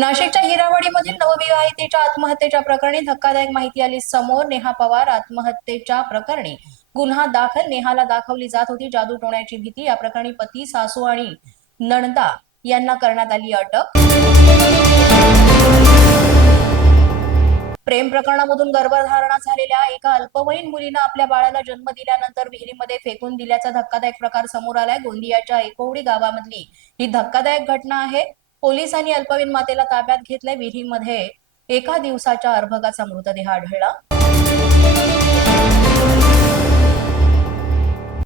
नाशिकच्या हिरावाडीमधील नवविवाहितेच्या आत्महत्येच्या प्रकरणी धक्कादायक माहिती आली समोर नेहा पवार आत्महत्येच्या प्रकरणी. गुन्हा दाखल नेहाला दाखवली जात होती. जादू टोण्याची भीती या प्रकरणी पती सासू आणि नणदा यांना करण्यात आली अटक. प्रेम प्रकरणामधून गर्भधारणा झालेल्या एका अल्पवयीन मुलीनं आपल्या बाळाला जन्म दिल्यानंतर विहिरीमध्ये फेकून दिल्याचा धक्कादायक प्रकार समोर आलाय. गोंदियाच्या एकोवडी गावामधली ही धक्कादायक घटना आहे. पोलिसांनी अल्पवयीन मातेला ताब्यात घेतलंय. विहिरीमध्ये एका दिवसाच्या अर्भकाचा मृतदेह आढळला.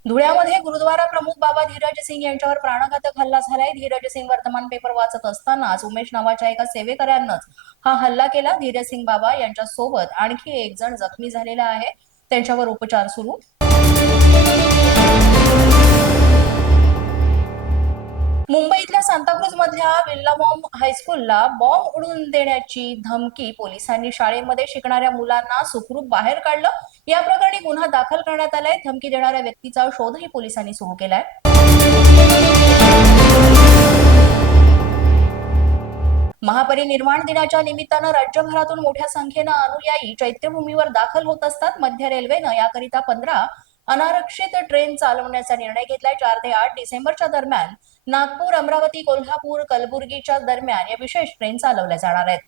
धुळ्यामध्ये गुरुद्वारा प्रमुख बाबा धीरज सिंग यांच्यावर प्राणघातक हल्ला झालाय. धीरज सिंग वर्तमान पेपर वाचत असतानाच उमेश नावाच्या एका सेवेकऱ्यांनाच हा हल्ला केला. धीरज सिंग बाबा यांच्या सोबत आणखी एक जण जखमी झालेला आहे. त्यांच्यावर उपचार सुरू. सांताक्रुज मधल्या हायस्कूलला बॉम्ब उडून देण्याची धमकी पोलिसांनी शाळेमध्ये शिकणाऱ्या मुलांना सुखरूप बाहेर काढलं. या प्रकरणी गुन्हा दाखल करण्यात आलाय. धमकी देणाऱ्या व्यक्तीचा शोधही पोलिसांनी सुरू केलाय. महापरिनिर्वाण दिनाच्या निमित्तानं राज्यभरातून मोठ्या संख्येनं अनुयायी चैत्यभूमीवर दाखल होत असतात. मध्य रेल्वेनं याकरिता पंधरा अनारक्षित ट्रेन चालवण्याचा निर्णय घेतलाय. चार ते आठ डिसेंबरच्या दरम्यान नागपूर अमरावती कोल्हापूर कलबुर्गीच्या दरम्यान या विशेष ट्रेन चालवल्या जाणार आहेत.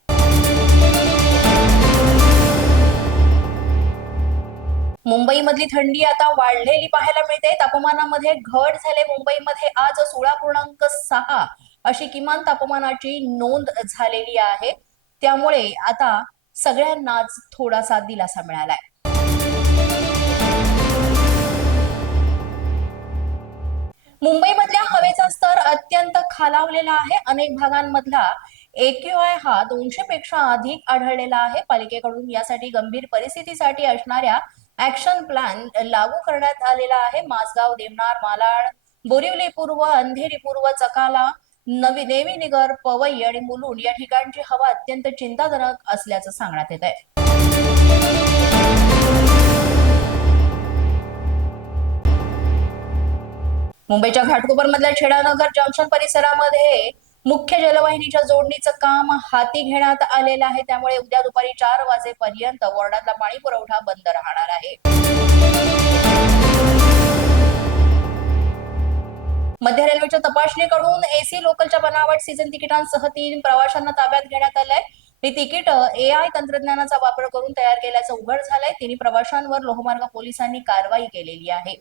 मुंबईमधली थंडी आता वाढलेली पाहायला मिळते. तापमानामध्ये घट झाले. मुंबईमध्ये आज सोळा पूर्णांक सहा अशी किमान तापमानाची नोंद झालेली आहे. त्यामुळे आता सगळ्यांनाच थोडासा दिलासा मिळालाय. मुंबईमधल्या हवेत खालावलेला आहे. अनेक भागांमधला एक्यूआय हा दोनशे पेक्षा अधिक आढळलेला आहे. पालिकेकडून यासाठी गंभीर परिस्थितीसाठी असणाऱ्या ऍक्शन प्लॅन लागू करण्यात आलेला आहे. माझगाव देवनार मालाड बोरिवली पूर्व अंधेरी पूर्व चकाला नवी नेविनिगर पवई आणि मुलुंड या ठिकाणची हवा अत्यंत चिंताजनक असल्याचं सांगण्यात येत आहे मुंबईच्या घाटकोपर मधल्या छेडानगर जंक्शन परिसरामध्ये मुख्य जलवाहिनीच्या जोडणीचं काम हाती घेण्यात आलेलं आहे. त्यामुळे उद्या दुपारी चार वाजेपर्यंत वॉर्डातला पाणी पुरवठा बंद राहणार आहे. मध्य रेल्वेच्या तपासणीकडून एसी लोकलच्या बनावट सीझन तिकिटांसह तीन प्रवाशांना ताब्यात घेण्यात आलंय. ही तिकीट ए आय तंत्रज्ञानाचा वापर करून तयार केल्याचं उघड झालंय. तिन्ही प्रवाशांवर लोहमार्ग पोलिसांनी कारवाई केलेली आहे.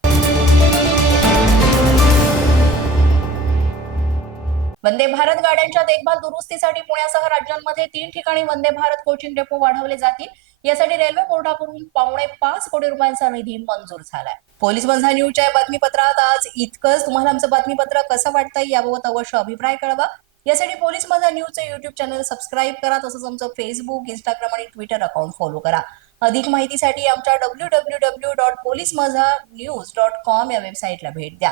वंदे भारत गाड्यांच्या देखभाल दुरुस्तीसाठी पुण्यासह राज्यांमध्ये तीन ठिकाणी वंदे भारत कोचिंग डेपो वाढवले जातील. यासाठी रेल्वे बोर्डाकडून पावणे पाच कोटी रुपयांचा निधी मंजूर झालाय. पोलीस बंधा न्यूजच्या बातमीपत्रात आज इतकंच. तुम्हाला आमचं बातमीपत्र कसं वाटतंय याबाबत अवश्य अभिप्राय कळवा. यासाठी पोलीस माझा न्यूजचं युट्यूब चॅनल सबस्क्राईब करा तसंच आमचं फेसबुक इंस्टाग्राम आणि ट्विटर अकाउंट फॉलो करा. अधिक माहितीसाठी आमच्या W W W dot police Majha news dot com या वेबसाईटला भेट द्या.